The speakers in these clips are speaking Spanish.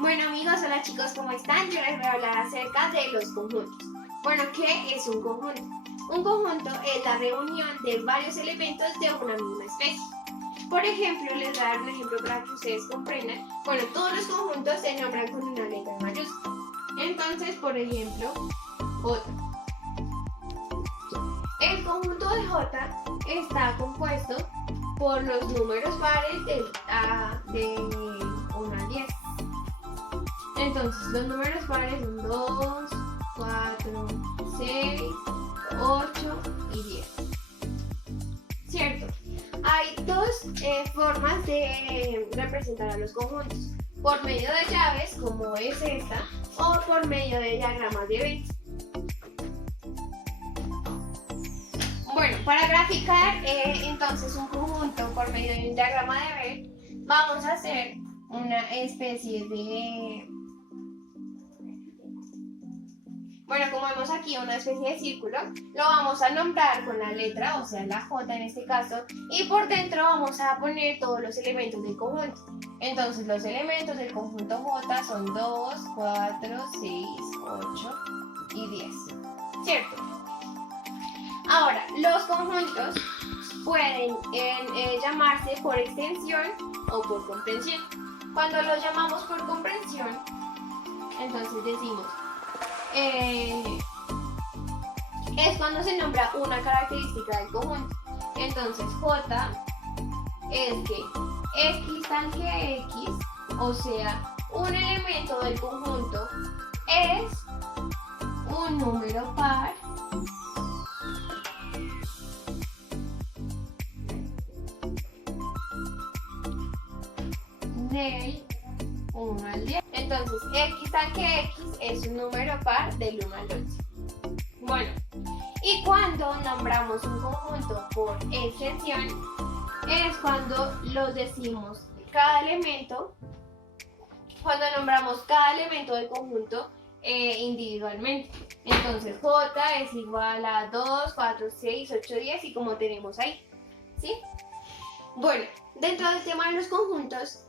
Bueno amigos, hola chicos, ¿cómo están? Yo les voy a hablar acerca de los conjuntos. Bueno, ¿qué es un conjunto? Un conjunto es la reunión de varios elementos de una misma especie. Por ejemplo, les voy a dar un ejemplo para que ustedes comprendan. Bueno, todos los conjuntos se nombran con una letra mayúscula. Entonces, por ejemplo, J. El conjunto de J está compuesto por los números pares de 1 al 10. Entonces, los números pares son 2, 4, 6, 8 y 10. ¿Cierto? Hay dos formas de representar a los conjuntos. Por medio de llaves, como es esta, o por medio de diagramas de eventos. Bueno, para graficar entonces un conjunto por medio de un diagrama de Venn, vamos a hacer una especie de... Bueno, como vemos aquí una especie de círculo, lo vamos a nombrar con la letra, o sea la J en este caso, y por dentro vamos a poner todos los elementos del conjunto. Entonces los elementos del conjunto J son 2, 4, 6, 8 y 10. ¿Cierto? Ahora, los conjuntos pueden llamarse por extensión o por comprensión. Cuando los llamamos por comprensión, entonces decimos, es cuando se nombra una característica del conjunto. Entonces, J es que X tal que X, o sea, un elemento del conjunto es un número par del 1 al 10. Entonces, X tal que X es un número par del 1 al 11. Bueno, y cuando nombramos un conjunto por extensión, es cuando los decimos cada elemento, cuando nombramos cada elemento del conjunto individualmente. Entonces, J es igual a 2, 4, 6, 8, 10 y como tenemos ahí, ¿sí? Bueno, dentro del tema de los conjuntos,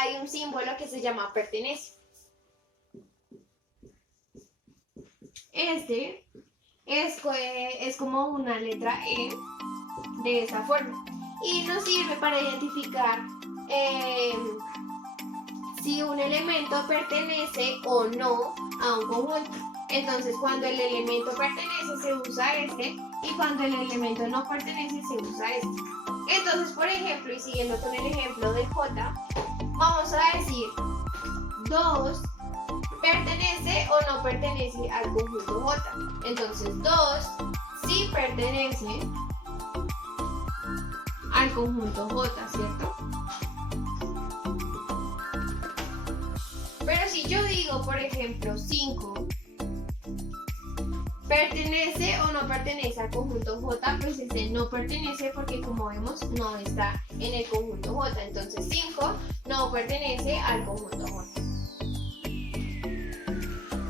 hay un símbolo que se llama pertenencia. Este es como una letra E de esa forma y nos sirve para identificar si un elemento pertenece o no a un conjunto. Entonces, cuando el elemento pertenece se usa este y cuando el elemento no pertenece se usa este. Entonces, por ejemplo, y siguiendo con el ejemplo del J, vamos a decir 2 pertenece o no pertenece al conjunto J. Entonces 2 sí pertenece al conjunto J, ¿cierto? Pero si yo digo, por ejemplo, 5 pertenece o no pertenece al conjunto J, pues este no pertenece porque como vemos no está en el conjunto J. Entonces 5 no pertenece al conjunto J.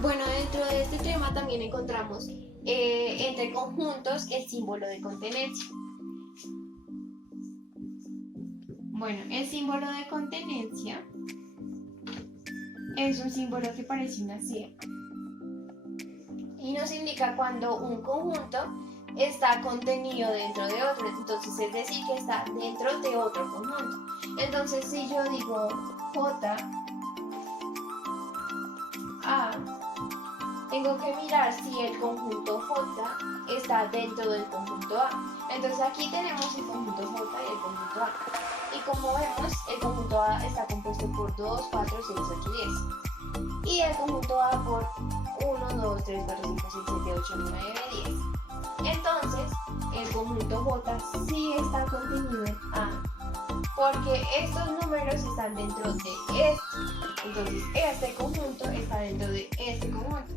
Bueno, dentro de este tema también encontramos entre conjuntos el símbolo de contenencia. Bueno, el símbolo de contenencia es un símbolo que parece una C y nos indica cuando un conjunto está contenido dentro de otro, entonces es decir que está dentro de otro conjunto. Entonces si yo digo J, A, tengo que mirar si el conjunto J está dentro del conjunto A. Entonces aquí tenemos el conjunto J y el conjunto A. Y como vemos, el conjunto A está compuesto por 2, 4, 6, 8, 10. Y el conjunto A por 1, 2, 3, 4, 5, 6, 7, 8, 9, 10. Entonces, el conjunto J sí está contenido en A, porque estos números están dentro de este. Entonces, este conjunto está dentro de este conjunto.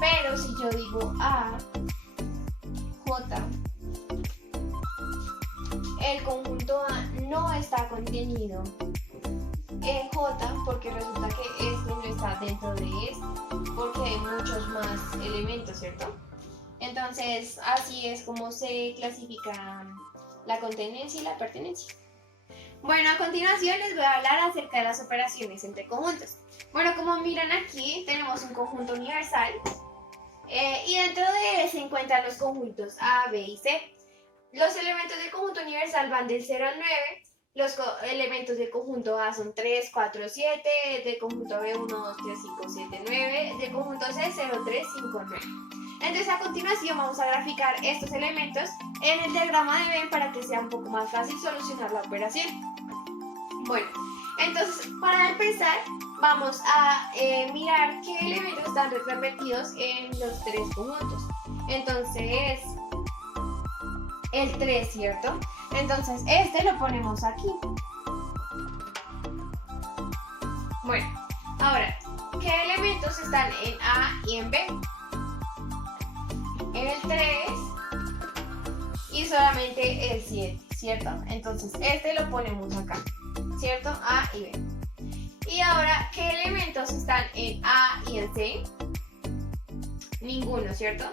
Pero si yo digo A, J, el conjunto A no está contenido en J porque resulta que este no está dentro de este, porque hay muchos más elementos, ¿cierto? Entonces, así es como se clasifica la contenencia y la pertenencia. Bueno, a continuación les voy a hablar acerca de las operaciones entre conjuntos. Bueno, como miran aquí, tenemos un conjunto universal y dentro de él se encuentran los conjuntos A, B y C. Los elementos del conjunto universal van del 0 al 9. Los elementos del conjunto A son 3, 4, 7, del conjunto B 1, 2, 3, 5, 7, 9, del conjunto C 0, 3, 5, 9. Entonces a continuación vamos a graficar estos elementos en el diagrama de Venn para que sea un poco más fácil solucionar la operación. Bueno, entonces para empezar vamos a mirar qué elementos están repetidos en los tres conjuntos. Entonces, el 3, ¿cierto? Entonces, este lo ponemos aquí. Bueno, ahora, ¿qué elementos están en A y en B? El 3 y solamente el 7, ¿cierto? Entonces, este lo ponemos acá, ¿cierto? A y B. Y ahora, ¿qué elementos están en A y en C? Ninguno, ¿cierto?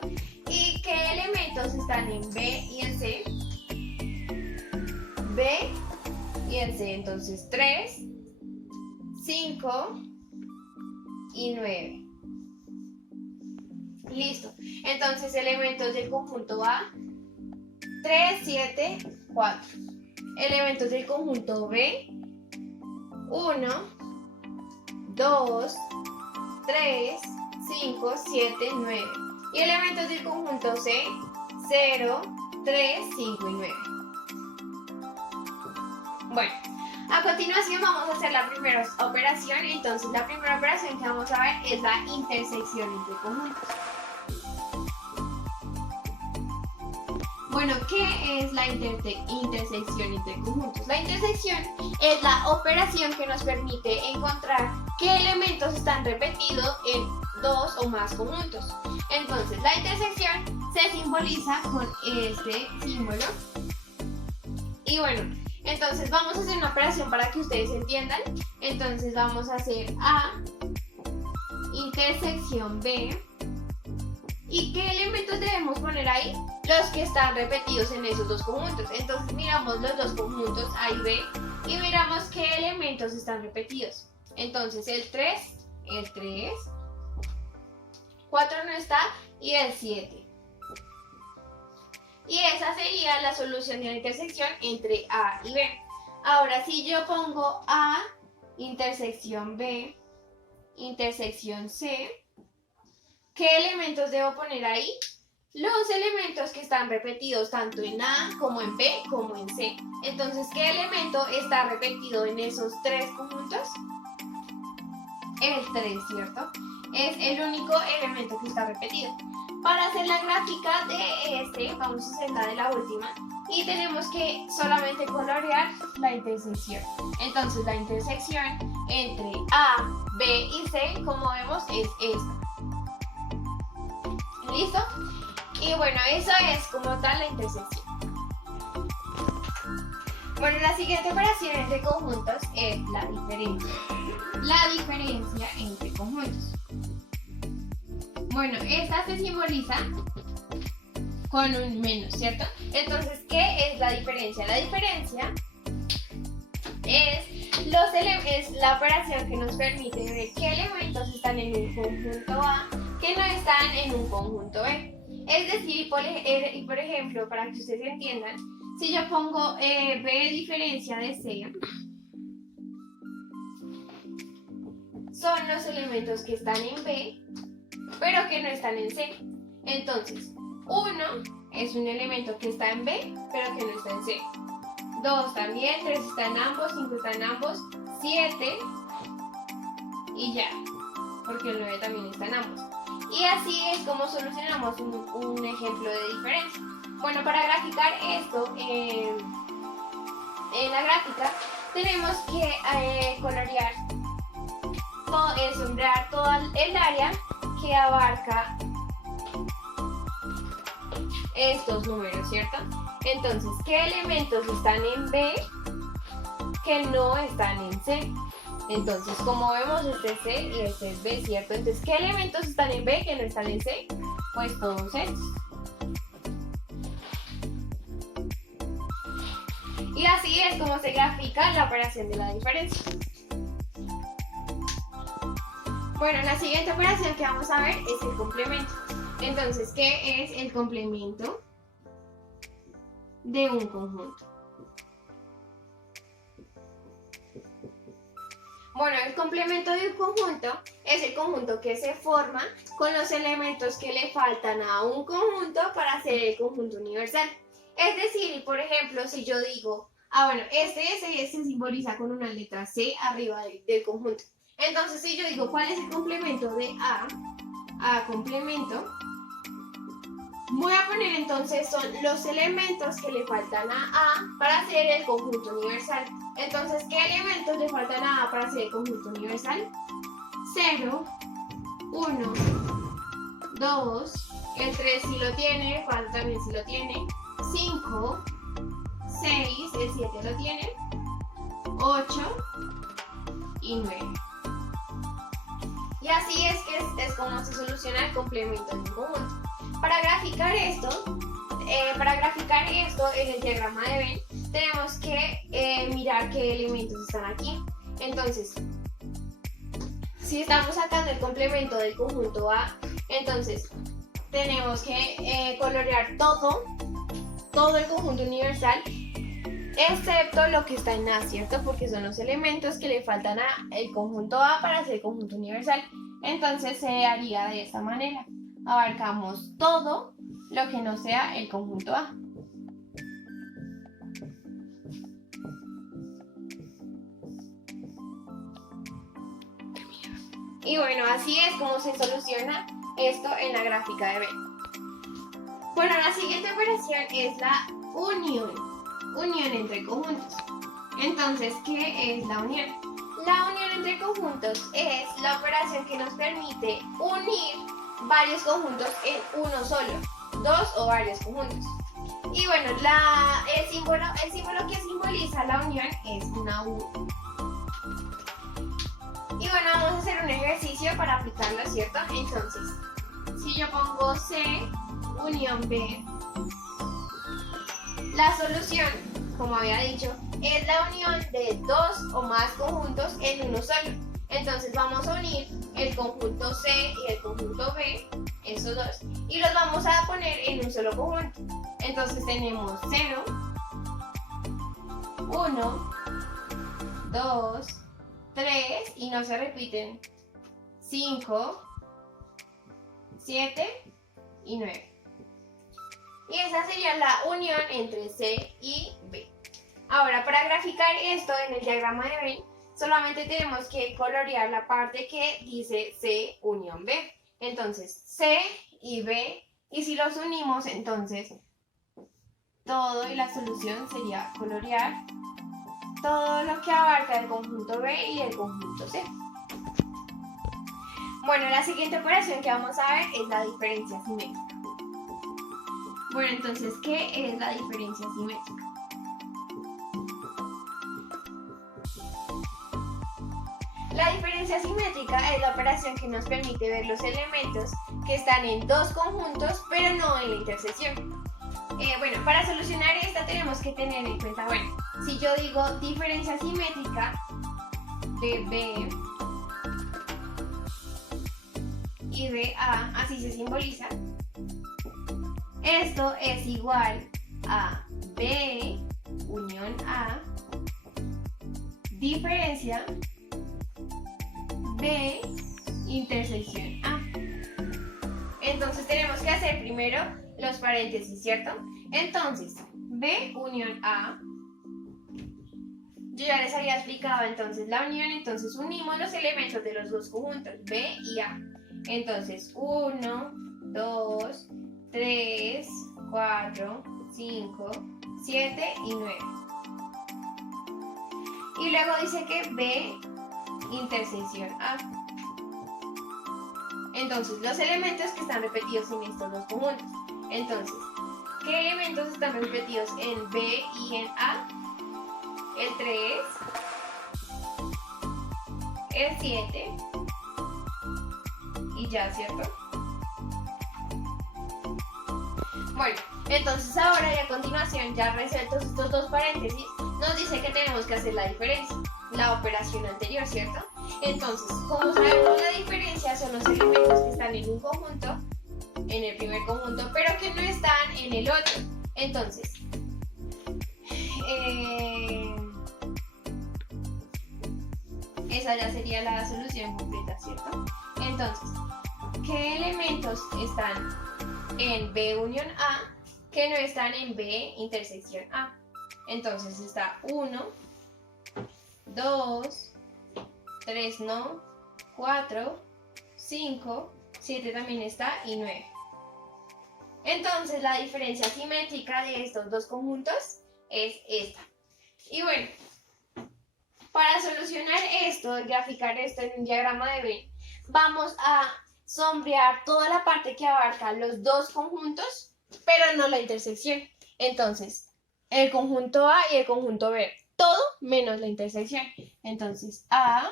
¿Y qué elementos están en B y en C? B y en C. Entonces 3, 5 y 9. Listo. Entonces elementos del conjunto A, 3, 7, 4. Elementos del conjunto B, 1, 2, 3, 5, 7, 9. Y elementos del conjunto C, 0, 3, 5 y 9. Bueno, a continuación vamos a hacer la primera operación. Entonces la primera operación que vamos a ver es la intersección entre conjuntos. Bueno, ¿qué es la intersección entre conjuntos? La intersección es la operación que nos permite encontrar qué elementos están repetidos en dos o más conjuntos. Entonces, la intersección se simboliza con este símbolo. Y bueno, entonces vamos a hacer una operación para que ustedes entiendan. Entonces vamos a hacer A intersección B. ¿Y qué elementos debemos poner ahí? Los que están repetidos en esos dos conjuntos. Entonces miramos los dos conjuntos A y B y miramos qué elementos están repetidos. Entonces el 3, 4 no está y el 7. Y esa sería la solución de la intersección entre A y B. Ahora si yo pongo A intersección B intersección C, ¿qué elementos debo poner ahí? Los elementos que están repetidos tanto en A como en B como en C. Entonces, ¿qué elemento está repetido en esos tres conjuntos? El 3, ¿cierto? Es el único elemento que está repetido. Para hacer la gráfica de este, vamos a hacer la de la última. Y tenemos que solamente colorear la intersección. Entonces, la intersección entre A, B y C, como vemos, es esta. ¿Listo? Y bueno, eso es como tal la intersección. Bueno, la siguiente operación entre conjuntos es la diferencia. La diferencia entre conjuntos. Bueno, esta se simboliza con un menos, ¿cierto? Entonces, ¿qué es la diferencia? La diferencia es la operación que nos permite ver qué elementos están en un conjunto A que no están en un conjunto B. Es decir, por ejemplo, para que ustedes entiendan, si yo pongo B diferencia de C, son los elementos que están en B, pero que no están en C. Entonces, 1 es un elemento que está en B, pero que no está en C. 2 también, 3 está en ambos, 5 está en ambos, 7 y ya, porque el 9 también está en ambos. Y así es como solucionamos un ejemplo de diferencia. Bueno, para graficar esto, en la gráfica tenemos que colorear, sombrear todo el área que abarca estos números, ¿cierto? Entonces, ¿qué elementos están en B que no están en C? Entonces, como vemos, este es C y este es B, ¿cierto? Entonces, ¿qué elementos están en B que no están en C? Pues todos estos. Y así es como se grafica la operación de la diferencia. Bueno, la siguiente operación que vamos a ver es el complemento. Entonces, ¿qué es el complemento de un conjunto? Bueno, el complemento de un conjunto es el conjunto que se forma con los elementos que le faltan a un conjunto para hacer el conjunto universal. Es decir, por ejemplo, si yo digo, bueno, este se simboliza con una letra C arriba del conjunto. Entonces, si yo digo, ¿cuál es el complemento de A complemento? Voy a poner entonces son los elementos que le faltan a A para hacer el conjunto universal. Entonces, ¿qué elementos le faltan a A para hacer el conjunto universal? 0, 1, 2, el 3 sí lo tiene, el 4 también sí lo tiene, 5, 6, el 7 lo tiene, 8 y 9. Y así es que es como se soluciona el complemento de un conjunto. Para graficar esto en el diagrama de Venn, tenemos que mirar qué elementos están aquí. Entonces, si estamos sacando el complemento del conjunto A, entonces tenemos que colorear todo el conjunto universal, excepto lo que está en A, ¿cierto? Porque son los elementos que le faltan al conjunto A para hacer el conjunto universal. Entonces se haría de esta manera. Abarcamos todo lo que no sea el conjunto A. Y bueno, así es como se soluciona esto en la gráfica de Venn. Bueno, la siguiente operación es la unión entre conjuntos. Entonces, ¿qué es la unión? La unión entre conjuntos es la operación que nos permite unir varios conjuntos en uno solo, dos o varios conjuntos. Y bueno, el símbolo que simboliza la unión es una U. Y bueno, vamos a hacer un ejercicio para aplicarlo, ¿cierto? Entonces, si yo pongo C unión B, la solución, como había dicho, es la unión de dos o más conjuntos en uno solo. Entonces vamos a unir el conjunto C y el conjunto B, esos dos, y los vamos a poner en un solo conjunto. Entonces tenemos 0, 1, 2, 3, y no se repiten, 5, 7 y 9. Y esa sería la unión entre C y B. Ahora, para graficar esto en el diagrama de Venn, solamente tenemos que colorear la parte que dice C unión B. Entonces, C y B, y si los unimos, entonces todo y la solución sería colorear todo lo que abarca el conjunto B y el conjunto C. Bueno, la siguiente operación que vamos a ver es la diferencia simétrica. Bueno, entonces, ¿qué es la diferencia simétrica? La diferencia simétrica es la operación que nos permite ver los elementos que están en dos conjuntos, pero no en la intersección. Bueno, para solucionar esta tenemos que tener en cuenta, bueno, si yo digo diferencia simétrica de B y de A, así se simboliza, esto es igual a B unión A diferencia B intersección A. Entonces tenemos que hacer primero los paréntesis, ¿cierto? Entonces, B unión A, yo ya les había explicado entonces la unión, entonces unimos los elementos de los dos conjuntos, B y A. Entonces, 1, 2, 3, 4, 5, 7 y 9. Y luego dice que B intersección A. Entonces, los elementos que están repetidos en estos dos conjuntos. Entonces, ¿qué elementos están repetidos en B y en A? El 3, el 7 y ya, ¿cierto? Bueno, entonces ahora y a continuación, ya resueltos estos dos paréntesis, nos dice que tenemos que hacer la diferencia, la operación anterior, ¿cierto? Entonces, como sabemos la diferencia, son los elementos que están en un conjunto, en el primer conjunto, pero que no están en el otro. Entonces, esa ya sería la solución completa, ¿cierto? Entonces, ¿qué elementos están en B unión A que no están en B intersección A? Entonces está 1, 2, 3 no, 4, 5, 7 también está y 9. Entonces la diferencia simétrica de estos dos conjuntos es esta. Y bueno, para solucionar esto, graficar esto en un diagrama de Venn, vamos a sombrear toda la parte que abarca los dos conjuntos, pero no la intersección. Entonces, el conjunto A y el conjunto B, todo menos la intersección. Entonces, A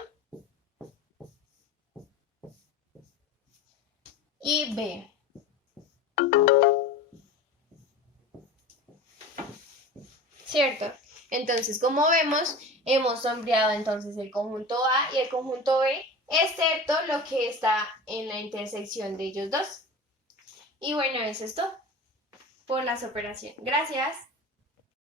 y B. ¿Cierto? Entonces, como vemos, hemos sombreado entonces el conjunto A y el conjunto B, excepto lo que está en la intersección de ellos dos. Y bueno, eso es todo por las operaciones. Gracias.